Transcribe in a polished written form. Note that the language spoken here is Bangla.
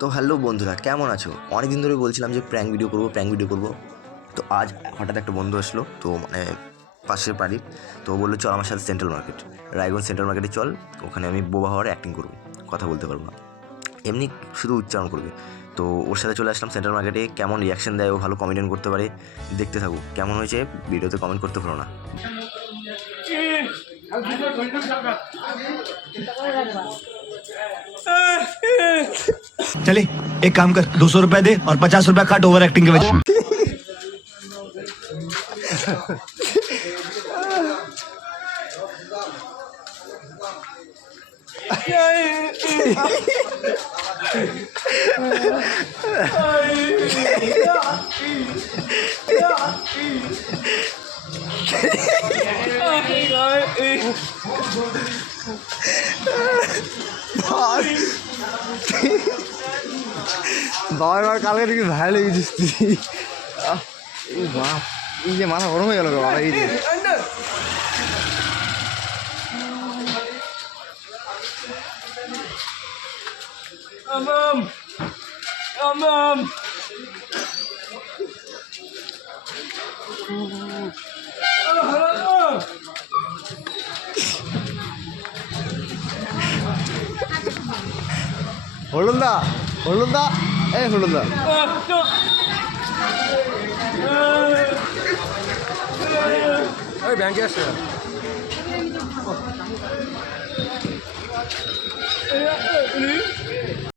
তো হ্যালো বন্ধুরা, কেমন আছো? অনেক দিন ধরে বলছিলাম যে প্র্যাঙ্ক ভিডিও করবো। তো আজ হঠাৎ একটা বন্ধু আসলো, তো মানে পাশের বাড়ির। তো ও বললো চল আমার সাথে সেন্ট্রাল মার্কেট, রায়গঞ্জ সেন্ট্রাল মার্কেটে চল। ওখানে আমি বোবা হওয়ার অ্যাক্টিং করবো, কথা বলতে পারবো না, এমনি শুধু উচ্চারণ করবে। তো ওর সাথে চলে আসলাম সেন্ট্রাল মার্কেটে। কেমন রিয়াকশন দেয়, ও ভালো কমেডিয়ান করতে পারে, দেখতে থাকুক। কেমন হয়েছে ভিডিওতে কমেন্ট করতে ভুলো না। चले एक काम कर 200 रुपए दे और 50 रुपए काट ओवर एक्टिंग के वजह। বাবার কালকে থেকে ভাইরাল হয়ে গেছিস তুই। বাপ, এই যে মাথা গরম হয়ে গেল বাবা। এই যে হলুদা, হলুদা, এই হলুদা, ওই ব্যাংকে আসছে।